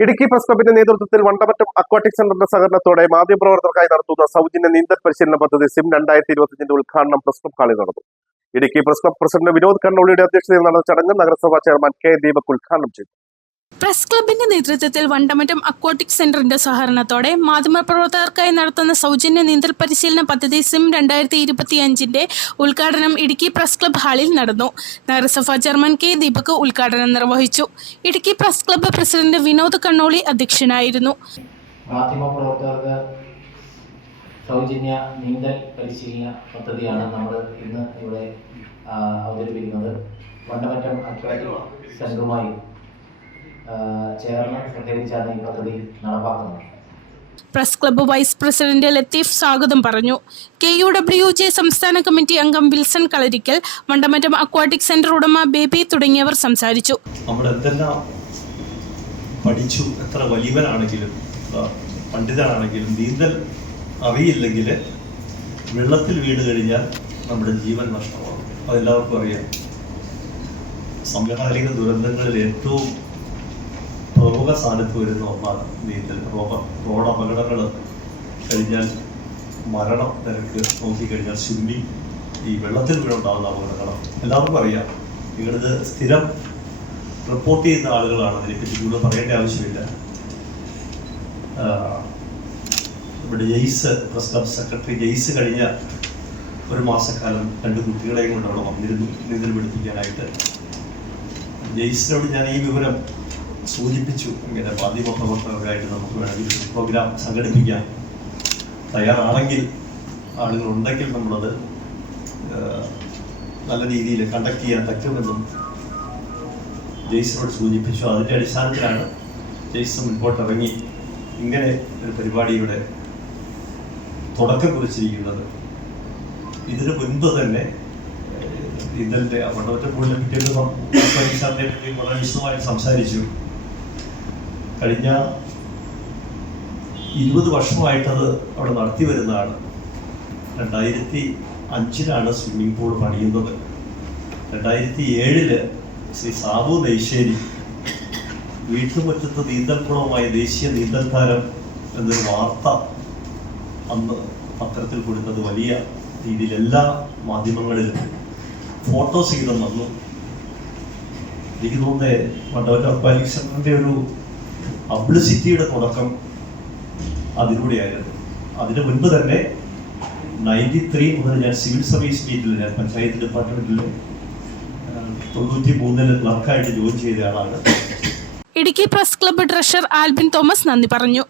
Idukki press ക്ലബിന്റെ നേതൃത്വത്തിൽ Vandamattam aquatic സെന്ററിന്റെ സഹകരണത്തോടെ മാധ്യമപ്രവർത്തകർക്കായി നടത്തുന്ന സൗജന്യ നീന്തൽ പരിശീലന പദ്ധതി സിം രണ്ടായിരത്തി ഇരുപത്തിയഞ്ചിന്റെ ഉദ്ഘാടനം പ്രസ് ക്ലബ് ഹാളിൽ നടന്നു. Idukki press club president Vinod കണ്ണോളിയുടെ അധ്യക്ഷതയിൽ നടന്ന ചടങ്ങ് നഗരസഭാ ചെയർമാൻ കെ ദീപക് ഉദ്ഘാടനം ചെയ്തു. പ്രസ് ക്ലബിന്റെ നേതൃത്വത്തിൽ വണ്ടമറ്റം അക്വാട്ടിക് സെന്ററിന്റെ സഹകരണത്തോടെ മാധ്യമപ്രവർത്തകർക്കായി നടത്തുന്ന സൗജന്യ നീന്തൽ പരിശീലന പദ്ധതി സിം രണ്ടായിരത്തി ഇരുപത്തി അഞ്ചിന്റെ ഉദ്ഘാടനം ഇടുക്കി പ്രസ് ക്ലബ് ഹാളിൽ നടന്നു. നഗരസഭ ചെയർമാൻ കെ ദീപക് ഉദ്ഘാടനം നിർവഹിച്ചു. Idukki press club president Vinod Kannoli അധ്യക്ഷനായിരുന്നു. മാധ്യമപ്രവർത്തകർക്ക് സൗജന്യ നീന്തൽ പരിശീലന പദ്ധതിയാണ് നമ്മൾ ഇന്ന് ഇവിടെ അവതരിപ്പിക്കുന്നത്. വണ്ടമറ്റം അക്വാറ്റിക് സെന്ററുമായി ആ, ചേർന്ന് സഹകരിച്ചാണ് ഈ പദ്ധതി നടപ്പാക്കുന്നത് press club vice president Latheef സ്വാഗതം പറഞ്ഞു. കെ യു ഡബ്ല്യു ജെ സംസ്ഥാന കമ്മിറ്റി അംഗം Wilson Kalarikkal Mandamattam aquatic centre ഉടമ ബേബി തുടങ്ങിയവർ സംസാരിച്ചു. നമ്മൾ എന്തെല്ലാം പഠിച്ചു എത്ര വലിയവനാണെങ്കിലും ആ, പണ്ഡിതനാണെങ്കിലും നീന്തൽ അറിയില്ലെങ്കിൽ വെള്ളത്തിൽ വീണ് കഴിഞ്ഞാൽ നമ്മുടെ ജീവൻ നഷ്ടമാകും. അതെല്ലാവർക്കും അറിയാം. സമകാലിക ദുരന്തങ്ങളിൽ ഏറ്റവും പ്രമുഖ സ്ഥാനത്ത് വരുന്ന ഒന്നാണ് നീന്തൽ. റോഡ് റോഡ് അപകടങ്ങൾ കഴിഞ്ഞാൽ മരണം നിരക്ക് നോക്കിക്കഴിഞ്ഞാൽ സ്വിമ്മിങ് ഈ വെള്ളത്തിൽ വീണുണ്ടാകുന്ന അപകടങ്ങളാണ്. എല്ലാവർക്കും അറിയാം. നിങ്ങളിത് സ്ഥിരം റിപ്പോർട്ട് ചെയ്യുന്ന ആളുകളാണ്. അതിനെപ്പറ്റി കൂടുതൽ പറയേണ്ട ആവശ്യമില്ല. ഇവിടെ Jais press club secretary Jais കഴിഞ്ഞ ഒരു മാസക്കാലം രണ്ട് കുട്ടികളെയും കൊണ്ട് അവിടെ വന്നിരുന്നു. നീന്തൽ പഠിപ്പിക്കാനായിട്ട്. ജെയ്സിനോട് ഞാൻ ഈ വിവരം സൂചിപ്പിച്ചു. ഇങ്ങനെ മാധ്യമ പ്രവർത്തകരായിട്ട് നമുക്ക് വേണമെങ്കിൽ പ്രോഗ്രാം സംഘടിപ്പിക്കാം. തയ്യാറാണെങ്കിൽ ആളുകൾ ഉണ്ടെങ്കിൽ നമ്മളത് നല്ല രീതിയിൽ കണ്ടക്ട് ചെയ്യാൻ പറ്റുമെന്നും ജെയ്സിനോട് സൂചിപ്പിച്ചു. അതിന്റെ അടിസ്ഥാനത്തിലാണ് ജെയ്സ് മുൻപോട്ട് ഇറങ്ങി ഇങ്ങനെ ഒരു പരിപാടിയുടെ തുടക്കം കുറിച്ചിരിക്കുന്നത്. ഇതിനു മുൻപ് തന്നെ ഇതിന്റെ വണ്ടവറ്റ കൂടുതൽ പിറ്റേന്ന് വളരെ വിശദമായിട്ട് സംസാരിച്ചു. കഴിഞ്ഞ ഇരുപത് വർഷമായിട്ടത് അവിടെ നടത്തി വരുന്നതാണ്. രണ്ടായിരത്തി അഞ്ചിലാണ് സ്വിമ്മിംഗ് പൂൾ പണിയുന്നത്. രണ്ടായിരത്തി ഏഴിൽ ശ്രീ സാബു നെയ്ശ്ശേരി വീട്ടുമുറ്റത്ത് നീന്തൽക്കുളവുമായി ദേശീയ നീന്തൽ താരം എന്നൊരു വാർത്ത അന്ന് പത്രത്തിൽ കൊടുത്തത് വലിയ രീതിയിൽ എല്ലാ മാധ്യമങ്ങളിലും ഫോട്ടോ സഹിതം വന്നു. എനിക്ക് തോന്നുന്നത് മണ്ഡലം അക്വാലിക് സെന്ററിന്റെ ഒരു പബ്ലിസിറ്റിയുടെ തുടക്കം അതിലൂടെയായിരുന്നു. അതിനു മുൻപ് തന്നെ നയന്റി ത്രീ മുതൽ ഞാൻ സിവിൽ സർവീസ് മീറ്റിൽ ഞാൻ പഞ്ചായത്ത് ഡിപ്പാർട്ട്മെന്റിൽ തൊണ്ണൂറ്റി മൂന്നിൽ ക്ലർക്കായിട്ട് ജോയിൻ ചെയ്ത ആളാണ്. Idukki press club treasurer Albin Thomas നന്ദി പറഞ്ഞു.